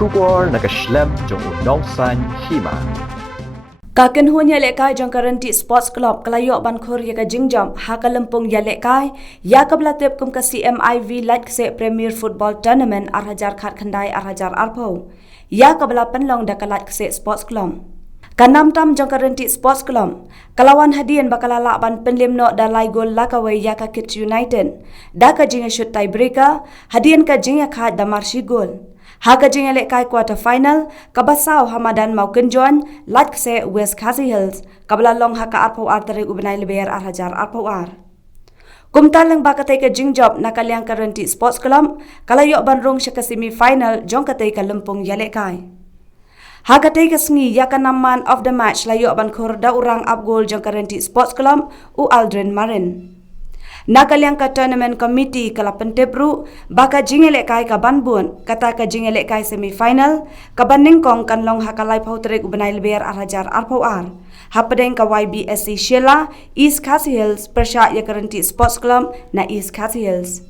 Shubor nakaslem jong unongsan Hima. Kaken hunya lekai jong Ryntih Sports Club kelayok bankhur ya ka jingjam ha ka Lympung ya lekai ya ka belatip kum ka Cmiv Laitkseh Premier Football Tournament arhajar khat khandai arhajar arpo ya ka belapen long da ka Laitkseh Sports Club. Kanam tam jong Ryntih Sports Club kalawan hadian bakalala ban penlimno da lai gol lakawai ya ka Kids United da ka jinga shoot tiebreaker hadian ka jinga khat da marshi gol. Haga jinga lekai quarter final kabasau hamadan mau kenjon Laitkseh West Khasi Hills kabla long haka arpo arteri ubenai leber arhajar arpo ar. Kumtalang bakatai ka jingjob nakaliang ka Ryntih Sports Club kalayok ban Rung syaka semi final jong katai ka Lympung ya lekai. Haga tai ka sengi ya ka man of the match layok ban khur da urang up goal jong ka Ryntih Sports Club u Aldrin Marin. Nakaliang ka tournament committee kala pentebru baka jingele kai ka banbun kata ka jingele kai semi-final ka baningkong kanlong hakalai pautrek ubenai leber arhajar arpo ar hapadeng ka YBSC Sheila East Khasi Hills persya ya Ryntih Sports Club na East Khasi Hills.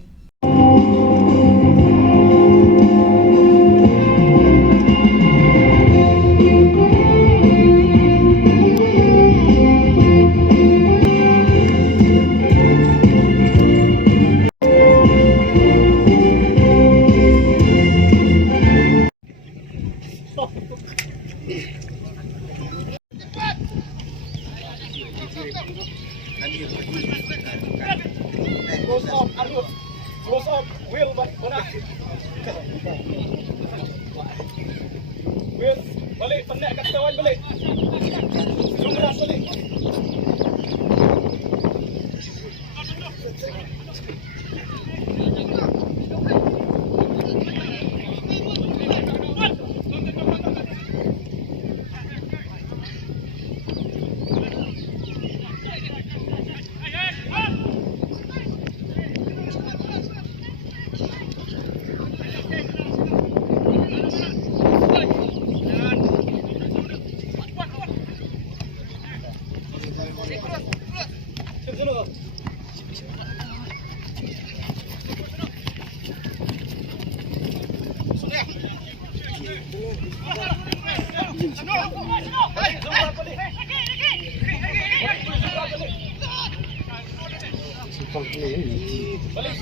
Close up, Will, Will, balik, penat kat kawan balik. Jumlah balik. Balik,